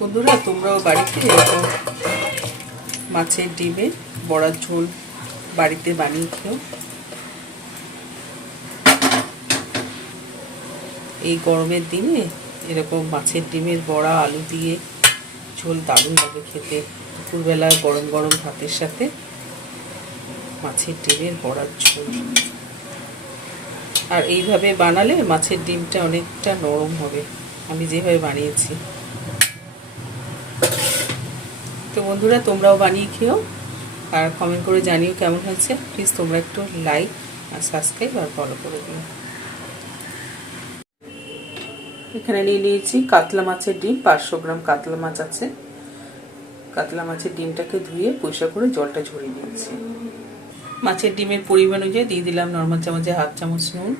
বন্ধুরা, তোমরাও বাড়িতে এরকম মাছের ডিমে বড়ার ঝোল বাড়িতে বানিয়ে খেও। এই গরমের দিনে এরকম মাছের ডিমের বড়া আলু দিয়ে ঝোল দারুণ লাগে খেতে। দুপুরবেলা গরম গরম ভাতের সাথে মাছের ডিমের বড়ার ঝোল। আর এইভাবে বানালে মাছের ডিমটা অনেকটা নরম হবে, আমি যেভাবে বানিয়েছি। তো বন্ধুরা, তোমরাও বানিয়ে খেও আর কমেন্ট করে জানিও কেমন হয়েছে। প্লিজ তোমরা একটু লাইক আর সাবস্ক্রাইব আর ফলো করে দিও। এখানে নিয়ে নিয়েছি কাতলা মাছের ডিম, 500 গ্রাম কাতলা মাছ আছে। কাতলা মাছের ডিমটাকে ধুয়ে পরিষ্কার করে জলটা ঝরিয়ে নিয়েছি। মাছের ডিমের পরিমাণ অনুযায়ী দিয়ে দিলাম নর্মাল চামচে 1/2 চামচ নুন,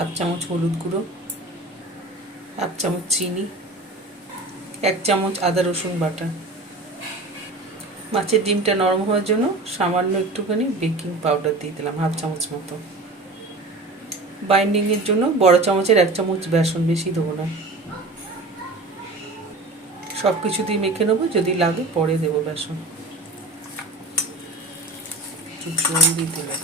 1/2 চামচ হলুদ গুঁড়ো, 1/2 চামচ চিনি, 1 চামচ আদা রসুন বাটা। মাছের ডিমটা নরম হওয়ার জন্য সামান্য একটুখানি বেকিং পাউডার দিয়ে দিলাম 1/2 চামচ মতো। বাইন্ডিংয়ের জন্য বড় চামচের 1 চামচ বেসন, বেশি দেবো না। সব কিছু দিয়ে মেখে নেবো, যদি লাগে পরে দেবো বেসন। জল দিয়ে দিলাম,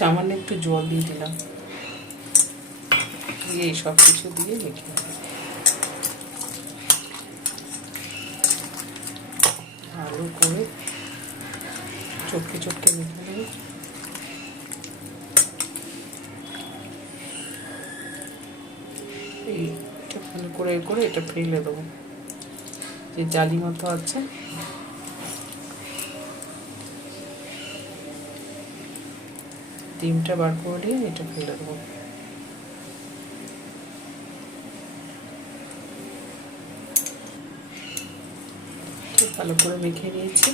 সামান্য একটু জল দিয়ে দিলাম, দিয়ে সব কিছু দিয়ে মেখে নেবো। ভালো করে চটকে চটকে মেখে নেবো। এইটা ভালো করে করে এটা ফেলে দেবো, যে জালি মতো আছে। ডিমটা বার করে দিয়ে এটা ফেলে দেবো। ভালো করে মেখে নিয়েছি।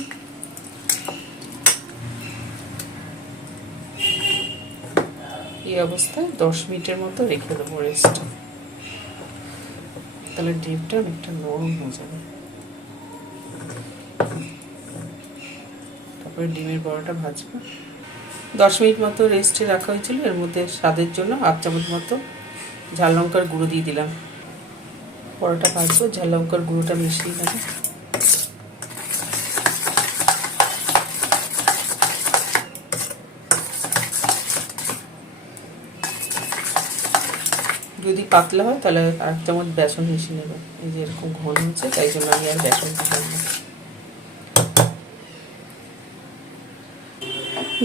এই অবস্থায় 10 মিনিটের মতো রেখে দেবো রেস্ট, তাহলে ডিমটা অনেকটা নরম হয়ে যাবে। তারপরে ডিমের বড়াটা ভাজবো। 10 মিনিট মতো রেস্টে রাখা হয়েছিল। এর মধ্যে স্বাদের জন্য 1/2 চামচ মতো ঝাল লঙ্কার গুঁড়ো দিয়ে দিলাম। বড়াটা ভাজবো, ঝাল লঙ্কার গুঁড়োটা মিশিয়ে দেবো। যদি পাতলা হয় তাহলে 1 চামচ বেসন মিশিয়ে নেব। এই যে এরকম ঘন হচ্ছে, তাই জন্য আমি আর বেসন দিলাম না।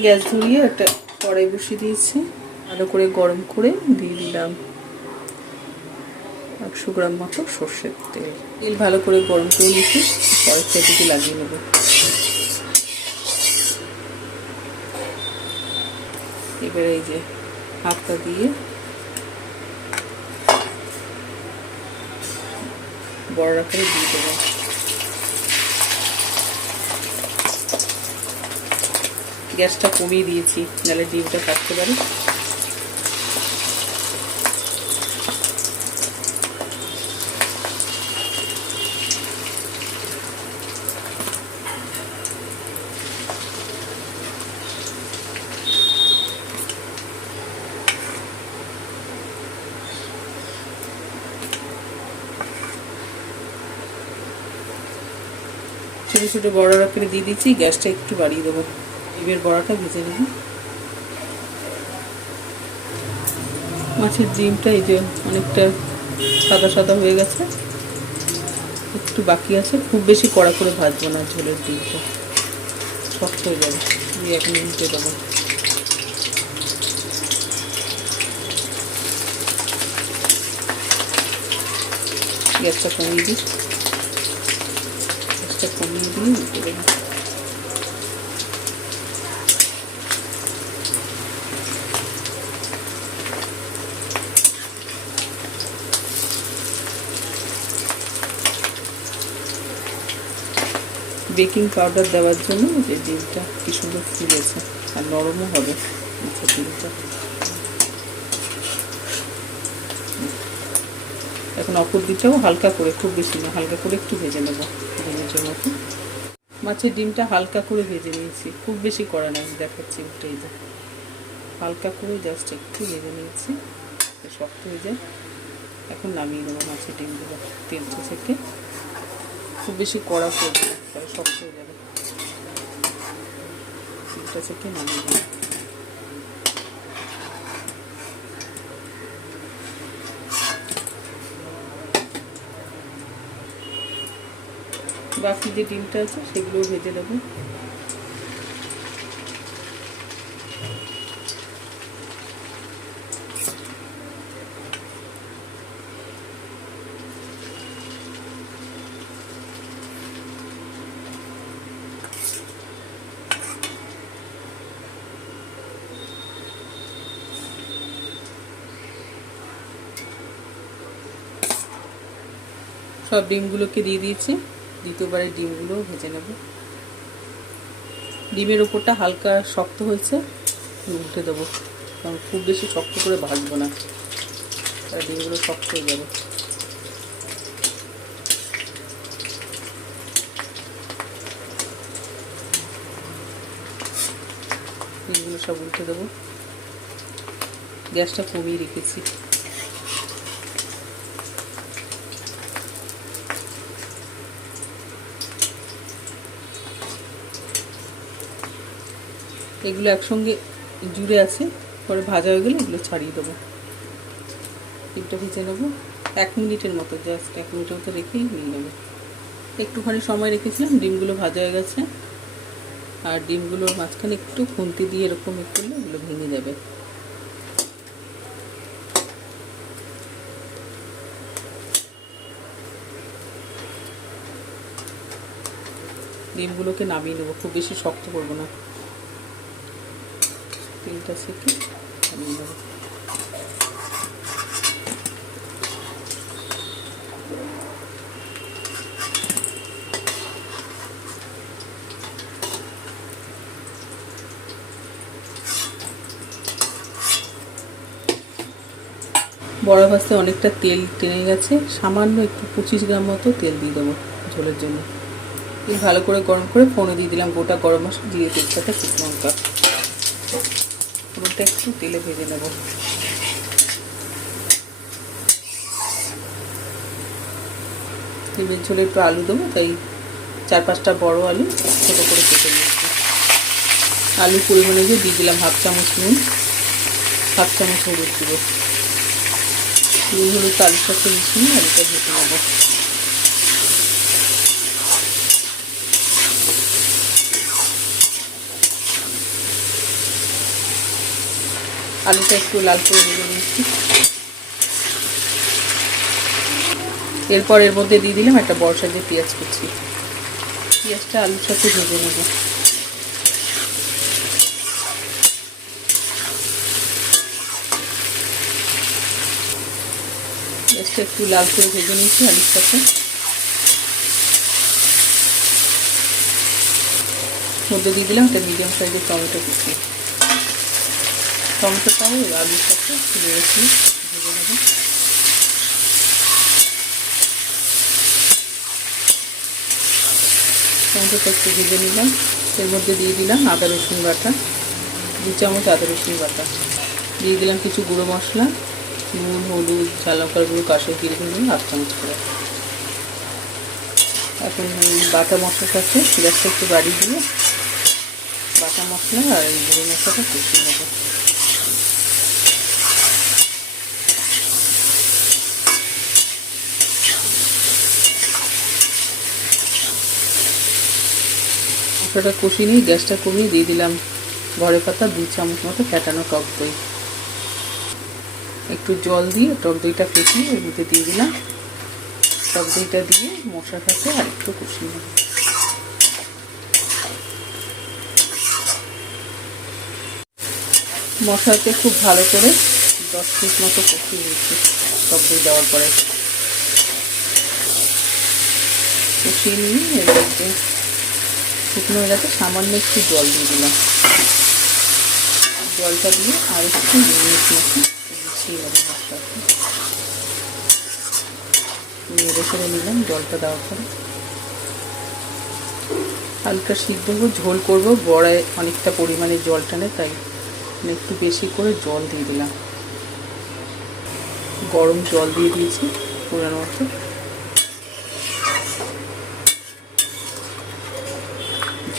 গ্যাস ধরিয়ে একটা কড়াই বসিয়ে দিয়েছি, ভালো করে গরম করে দিয়ে দিলাম 100 গ্রাম মতো সর্ষের তেল। তেল ভালো করে গরম করে নিয়েছি, কড়াইটা দিকে লাগিয়ে নেব। এবারে এই যে হাতটা দিয়ে বড়া করে দিয়ে দেবো। গ্যাসটা কমিয়ে দিয়েছি, নাহলে ডিমটা কাটতে পারে। ছোটো ছোটো বড়া করে দিয়ে দিচ্ছি। গ্যাসটা একটু বাড়িয়ে দেবো, ডিমের বড়াটা ভেজে নেব। মাছের ডিমটা এই যে অনেকটা সাদা সাদা হয়ে গেছে, একটু বাকি আছে। খুব বেশি কড়া করে ভাজবো না, ঝোলের ডিমটা শক্ত হয়ে যাবে। দিয়ে এখন উল্টে দেবো। গ্যাসটা কমিয়ে দিই, গ্যাসটা কমিয়ে দিয়ে উল্টে দেবো। বেকিং পাউডার দেওয়ার জন্য যে ডিমটা কি সুন্দর ফুলেছে আর নরমও হবে মাছের ডিমটা। এখন অপর দিকটাও হালকা করে, খুব বেশি না, হালকা করে একটু ভেজে নেব ডিমের মতো। মাছের ডিমটা হালকা করে ভেজে নিয়েছি, খুব বেশি করা নাই, দেখাচ্ছি উল্টে এই যে হালকা করে জাস্ট একটু ভেজে নিয়েছি, শক্ত হয়ে যায়। এখন নামিয়ে নেবো মাছের ডিমগুলো তেলটা থেকে। খুব বেশি কড়া করবে না, তাহলে শক্ত হয়ে যাবে। তেলটা থেকে নামিয়ে নেবো। বাকি যে ডিমটা আছে সেগুলোও ভেজে নেবো। সব ডিমগুলোকে দিয়ে দিয়েছি, দ্বিতীয়বারে ডিমগুলোও ভেজে নেব। ডিমের ওপরটা হালকা শক্ত হয়েছে, উল্টে দেবো, কারণ খুব বেশি শক্ত করে ভাজবো না, তাহলে ডিমগুলো শক্ত হয়ে যাবে। ডিমগুলো সব উল্টে দেবো। গ্যাসটা কমিয়ে রেখেছি। এগুলো একসঙ্গে জুড়ে আছে, পরে ভাজা হয়ে গেলে এগুলো ছাড়িয়ে দেবো। ডিমটা ভেজে নেবো 1 মিনিটের মতো, জাস্ট 1 মিনিটের মতো রেখেই নিয়ে নেবো। একটুখানি সময় রেখেছিলাম, ডিমগুলো ভাজা হয়ে গেছে। আর ডিমগুলোর মাঝখানে একটু খুন্তি দিয়ে এরকম করলে এগুলো ভেঙে যাবে। ডিমগুলোকে নামিয়ে নেবো, খুব বেশি শক্ত করবো না। তেলটা থেকে নামিয়ে নেবো। বড়া ভাজতে অনেকটা তেল টেনে গেছে, সামান্য একটু 25 গ্রাম মতো তেল দিয়ে দেবো ঝোলের জন্য। তেল ভালো করে গরম করে ফোড়নে দিয়ে দিলাম গোটা গরম মশলা, দিয়ে তেজপাতা, শুকনো লঙ্কা। ফোড়নটা একটু তেলে ভেজে নেব। ডিমের ঝোলে একটু আলু দেবো, তাই 4-5টা বড় আলু ছোটো করে কেটে নিয়েছি। আলু পরিমাণে দিয়ে দিলাম 1/2 চামচ নুন, 1/2 চামচ হলুদ দেবো। নুন হলুদ আলুর সাথে মিশিয়ে আলুটা ভেজে নেবো। আলুটা একটু লাল করে ভেজে নিচ্ছি। এরপর এর মধ্যে দিয়ে দিলাম একটা বড় সাইজের পেঁয়াজ কুচি। পেঁয়াজটা আলুর সাথে ভেজে নেব। পেঁয়াজটা একটু লাল করে ভেজে নিচ্ছি আলুর সাথে। মধ্যে দিয়ে দিলাম একটা মিডিয়াম সাইজের টমেটো কুচি। টমেটোটাও আলুর সাথে নেড়ে ভেজে নেব। টমেটোটা একটু ভেজে নিলাম। এর মধ্যে দিয়ে দিলাম আদা রসুন বাটা, 2 চামচ আদা রসুন বাটা। দিয়ে দিলাম কিছু গুঁড়ো মশলা, নুন, হলুদ, ঝাল লঙ্কার গুঁড়ো, কাশ্মীরি জিরে গুঁড়ো 1/2 চামচ করে। এখন বাটা মশলার সাথে গ্যাসটা একটু বাড়িয়ে দিয়ে বাটা মশলা আর এই গুঁড়ো মশলাটা কষিয়ে নেব। মশলাটা কষিয়ে নিয়ে গ্যাসটা কমিয়ে দিয়ে দিলাম ঘরে পাতা 2 চামচ মতো ফেটানো টক দই। একটু জল দিয়ে টক দইটা ফেটিয়ে এর মধ্যে দিয়ে দিলাম। টক দইটা দিয়ে মশলার সাথে আর একটু কষিয়ে নেব। মশলাতে খুব ভালো করে 10 মিনিট মতো কষিয়ে নিয়েছি টক দই দেওয়ার পরে। কষিয়ে নিয়ে এর মধ্যে শুকনো হয়ে গেছে, সামান্য একটু জল দিয়ে দিলাম। জলটা দিয়ে আর একটু মিনিট মতো মিশিয়ে নেব মশলাটা। নেড়ে ছেড়ে নিলাম জলটা দেওয়ার পরে। হালকা সিদ্ধ হবো, ঝোল করবো, বড়ায় অনেকটা পরিমাণে জল টানে, তাই একটু বেশি করে জল দিয়ে দিলাম। গরম জল দিয়ে দিয়েছি পরিমাণ মতো।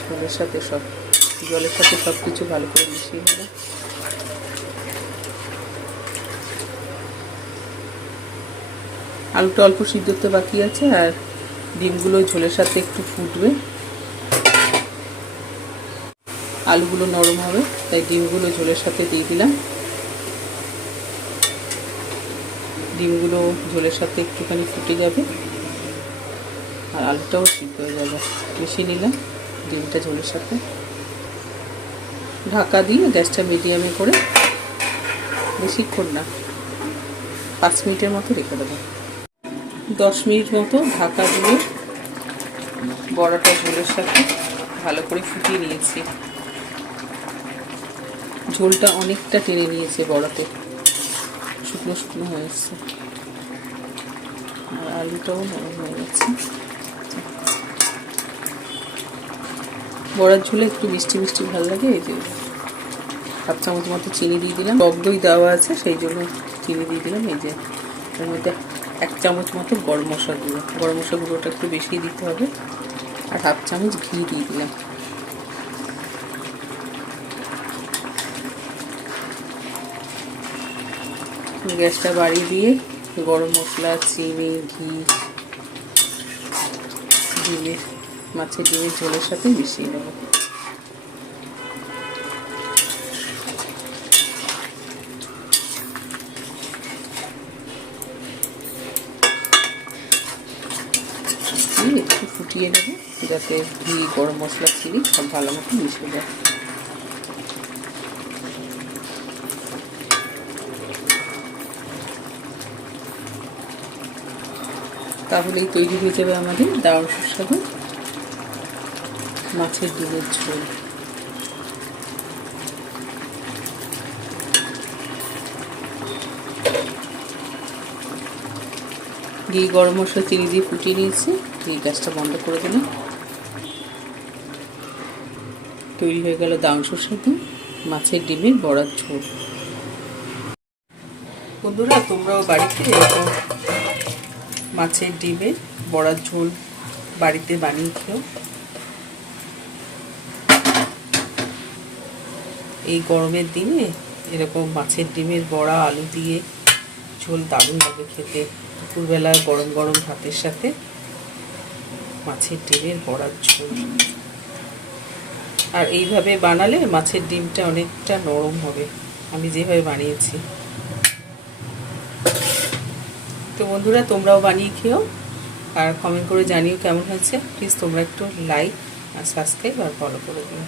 জলের সাথে সব কিছু ভালো করে মিশিয়ে নেব। আলুটা অল্প সিদ্ধ হতে বাকি আছে, আর ডিমগুলো ঝোলের সাথে একটু ফুটবে, আলুগুলো নরম হবে, তাই ডিমগুলো ঝোলের সাথে দিয়ে দিলাম। ডিমগুলো ঝোলের সাথে একটুখানি ফুটে যাবে আর আলুটাও সিদ্ধ হয়ে যাবে। মিশিয়ে নিলাম ডিমটা ঝোলের সাথে। ঢাকা দিয়ে গ্যাসটা মিডিয়ামে করে বেশিক্ষণ না, 5 মিনিটের মতো রেখে দেবো। 10 মিনিট মতো ঢাকা দিয়ে বড়াটা ঝোলের সাথে ভালো করে ফুটিয়ে নিয়েছি। ঝোলটা অনেকটা টেনে নিয়েছে বড়াতে, শুকনো শুকনো হয়ে এসছে, আর আলুটাও নরম হয়ে গেছে। বড়ার ঝোলে একটু মিষ্টি মিষ্টি ভালো লাগে। এই যে 1/2 চামচ মতো চিনি দিয়ে দিলাম, টক দই দেওয়া আছে সেই জন্য চিনি দিয়ে দিলাম। এই যে এর মধ্যে 1 চামচ মতো গরম মশলা গুঁড়ো, গরম মশলা গুঁড়োটা একটু বেশি দিতে হবে, আর 1/2 চামচ ঘি দিয়ে দিলাম। গ্যাসটা বাড়িয়ে দিয়ে গরম মশলা, চিনি, ঘি মাছের ডিমের ঝোলের সাথে মিশিয়ে নেব। একটু ফুটিয়ে নেব যাতে ঘি, গরম মশলা, চিনি সব ভালো মতো মিশে যায়। তাহলেই তৈরি হয়ে যাবে আমাদের দারুণ সুস্বাদু মাছের ডিমের ঝোল। ঘি, গরম মশলা, চিনি দিয়ে ফুটিয়ে নিয়েছি। এই গ্যাসটা বন্ধ করে দিলাম। তৈরি হয়ে গেল দারুণ সুস্বাদু মাছের ডিমের বড়ার ঝোল। বন্ধুরা, তোমরাও বাড়িতে এরকম মাছের ডিমের বড়ার ঝোল বাড়িতে বানিয়ে খেও। এই গরমের দিনে এরকম মাছের ডিমের বড়া আলু দিয়ে ঝোল দারুণ লাগে খেতে। দুপুরবেলা গরম গরম ভাতের সাথে মাছের ডিমের বড়ার ঝোল। আর এইভাবে বানালে মাছের ডিমটা অনেকটা নরম হবে, আমি যেভাবে বানিয়েছি। তো বন্ধুরা, তোমরাও বানিয়ে খেও আর কমেন্ট করে জানিও কেমন হয়েছে। প্লিজ তোমরা একটু লাইক আর সাবস্ক্রাইব আর ফলো করে দিও।